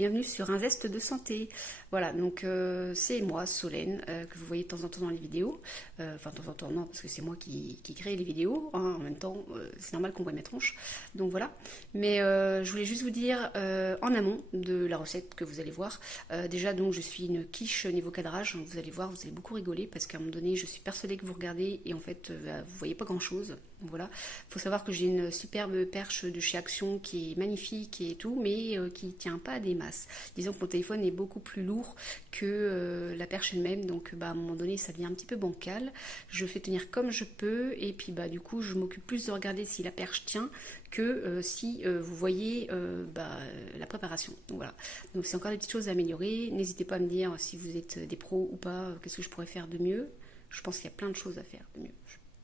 bienvenue sur un zeste de santé. Voilà, donc c'est moi, Solène, que vous voyez de temps en temps dans les vidéos. Enfin, de temps en temps, non, parce que c'est moi qui crée les vidéos. Hein, en même temps, c'est normal qu'on voit mes tronches. Donc voilà. Mais je voulais juste vous dire, en amont de la recette que vous allez voir, déjà, donc, je suis une quiche niveau cadrage. Vous allez voir, vous allez beaucoup rigoler, parce qu'à un moment donné, je suis persuadée que vous regardez, et en fait, vous voyez pas grand-chose. Voilà. Il faut savoir que j'ai une superbe perche de chez Action qui est magnifique et tout, mais qui tient pas à des masses. Disons que mon téléphone est beaucoup plus lourd que la perche elle-même, donc à un moment donné ça devient un petit peu bancal. Je fais tenir comme je peux, et puis du coup je m'occupe plus de regarder si la perche tient que si vous voyez la préparation. Donc, voilà. Donc c'est encore des petites choses à améliorer. N'hésitez pas à me dire si vous êtes des pros ou pas, qu'est-ce que je pourrais faire de mieux. Je pense qu'il y a plein de choses à faire de mieux.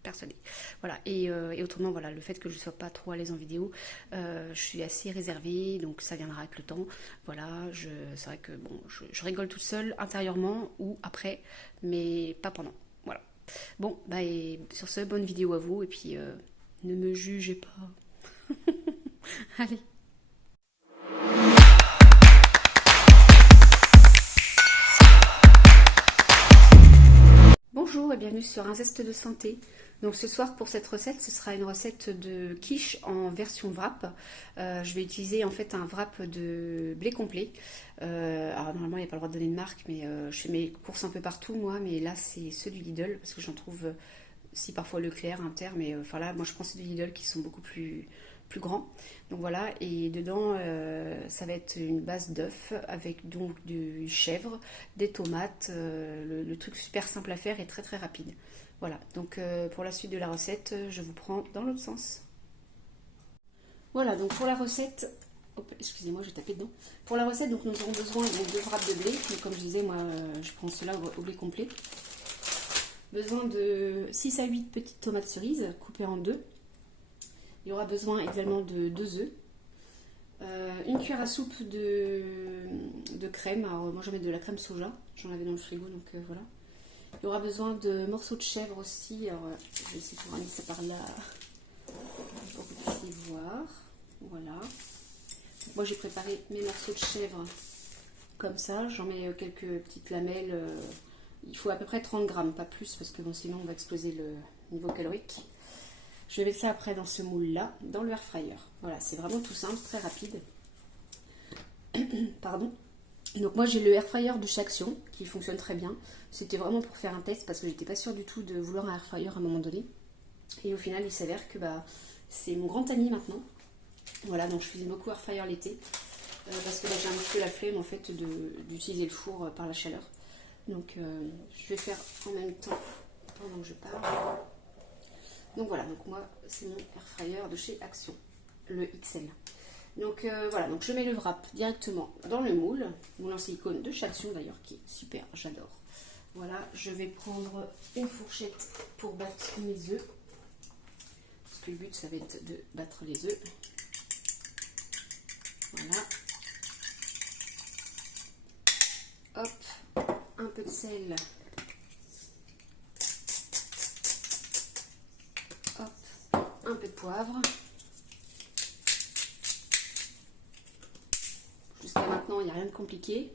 Persuadée. Voilà, et autrement, voilà, le fait que je ne sois pas trop à l'aise en vidéo, je suis assez réservée, donc ça viendra avec le temps. Voilà, c'est vrai que bon, je rigole toute seule intérieurement ou après, mais pas pendant. Voilà. Bon, et sur ce, bonne vidéo à vous, et puis ne me jugez pas. Allez. Bonjour et bienvenue sur un zeste de santé. Donc ce soir pour cette recette, ce sera une recette de quiche en version wrap. Je vais utiliser en fait un wrap de blé complet. Alors normalement il n'y a pas le droit de donner de marque, mais je fais mes courses un peu partout moi, mais là c'est ceux du Lidl parce que j'en trouve si parfois Leclerc, Inter, mais enfin là moi je prends ceux du Lidl qui sont beaucoup plus grand. Donc voilà, et dedans ça va être une base d'œuf avec donc du chèvre, des tomates, le truc super simple à faire et très très rapide. Voilà, donc pour la suite de la recette, je vous prends dans l'autre sens. Voilà, donc pour la recette, excusez-moi, j'ai tapé dedans. Pour la recette, donc nous aurons besoin de wraps de blé, donc comme je disais, moi je prends cela au blé complet. Besoin de 6 à 8 petites tomates cerises coupées en deux. Il y aura besoin également de 2 œufs, une cuillère à soupe de crème. Alors moi j'en mets de la crème soja, j'en avais dans le frigo, donc voilà. Il y aura besoin de morceaux de chèvre aussi. Alors je vais essayer de vous ramener ça par là pour que vous puissiez voir. Voilà. Donc, moi j'ai préparé mes morceaux de chèvre comme ça. J'en mets quelques petites lamelles. Il faut à peu près 30 grammes, pas plus, parce que bon, sinon on va exploser le niveau calorique. Je vais mettre ça après dans ce moule-là, dans le air fryer. Voilà, c'est vraiment tout simple, très rapide. Pardon. Donc moi j'ai le air fryer de chez Action qui fonctionne très bien. C'était vraiment pour faire un test parce que j'étais pas sûre du tout de vouloir un air fryer à un moment donné. Et au final il s'avère que c'est mon grand ami maintenant. Voilà, donc je cuisine beaucoup air fryer l'été. Parce que j'ai un petit peu la flemme en fait d'utiliser le four par la chaleur. Donc je vais faire en même temps pendant que je parle. Donc voilà, donc moi c'est mon air fryer de chez Action, le XL. Donc voilà, donc je mets le wrap directement dans le moule en silicone de chez Action d'ailleurs, qui est super, j'adore. Voilà, je vais prendre une fourchette pour battre mes œufs, parce que le but ça va être de battre les œufs. Voilà. Hop, un peu de sel. Un peu de poivre. Jusqu'à maintenant, il n'y a rien de compliqué.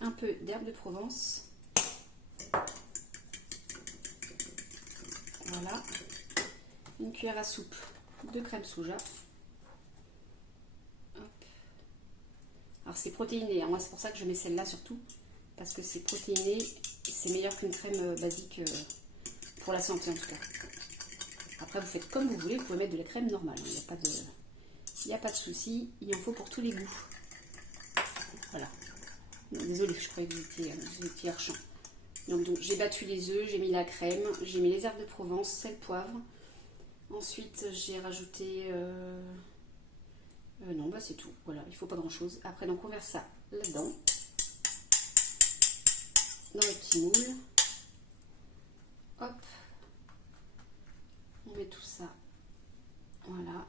Un peu d'herbe de Provence. Voilà. Une cuillère à soupe de crème soja. Hop. Alors c'est protéiné, hein. Moi c'est pour ça que je mets celle-là surtout. Parce que c'est protéiné, c'est meilleur qu'une crème basique pour la santé en tout cas. Après, vous faites comme vous voulez, vous pouvez mettre de la crème normale. Il n'y a pas de souci, il en faut pour tous les goûts. Voilà. Désolée, je croyais que vous étiez archant. Donc j'ai battu les œufs, j'ai mis la crème, j'ai mis les herbes de Provence, sel, poivre. Ensuite, j'ai rajouté... non, c'est tout. Voilà, il ne faut pas grand-chose. Après, donc on verse ça là-dedans. Dans le petit moule. Hop. On met tout ça, voilà,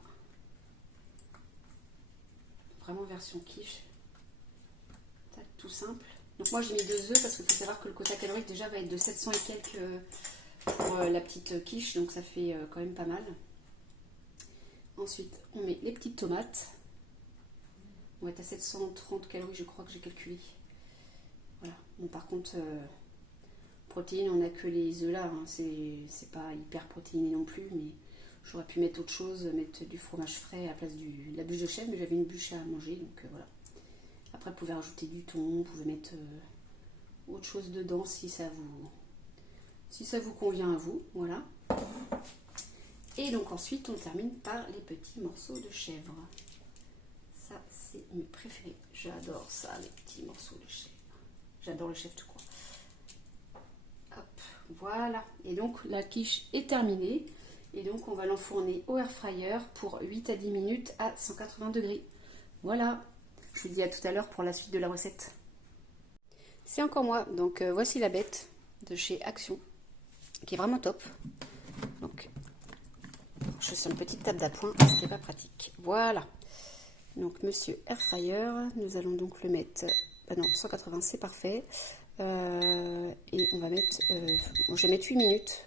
vraiment version quiche, tout simple. Donc moi j'ai mis 2 œufs parce qu'il faut savoir que le quota calorique déjà va être de 700 et quelques pour la petite quiche, donc ça fait quand même pas mal. Ensuite on met les petites tomates, On va être à 730 calories, je crois que j'ai calculé. Voilà. Bon, par contre, protéines, on n'a que les œufs là. Hein. C'est pas hyper protéiné non plus, mais j'aurais pu mettre autre chose, mettre du fromage frais à la place de la bûche de chèvre, mais j'avais une bûche à manger, donc voilà. Après, vous pouvez rajouter du thon, vous pouvez mettre autre chose dedans si ça vous convient à vous. Voilà. Et donc ensuite, on termine par les petits morceaux de chèvre. Ça, c'est mes préférés. J'adore ça, les petits morceaux de chèvre. J'adore le chèvre tout court. Hop, voilà. Et donc, la quiche est terminée. Et donc, on va l'enfourner au air fryer pour 8 à 10 minutes à 180 degrés. Voilà. Je vous dis à tout à l'heure pour la suite de la recette. C'est encore moi. Donc, voici la bête de chez Action, qui est vraiment top. Donc, je suis sur une petite table d'appoint, ce n'est pas pratique. Voilà. Donc, monsieur air fryer, nous allons donc le mettre... non, 180, c'est parfait. Et on va mettre... je vais mettre 8 minutes.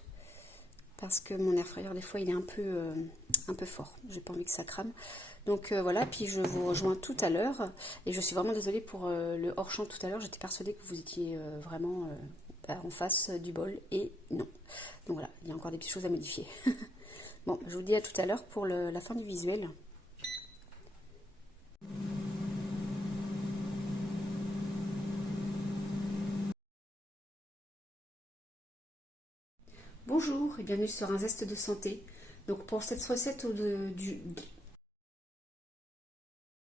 Parce que mon air fryer, des fois, il est un peu fort. J'ai pas envie que ça crame. Donc, voilà. Puis, je vous rejoins tout à l'heure. Et je suis vraiment désolée pour le hors-champ tout à l'heure. J'étais persuadée que vous étiez vraiment en face du bol. Et non. Donc, voilà. Il y a encore des petites choses à modifier. Bon, je vous dis à tout à l'heure pour la fin du visuel. Bonjour et bienvenue sur un zeste de santé. Donc pour cette recette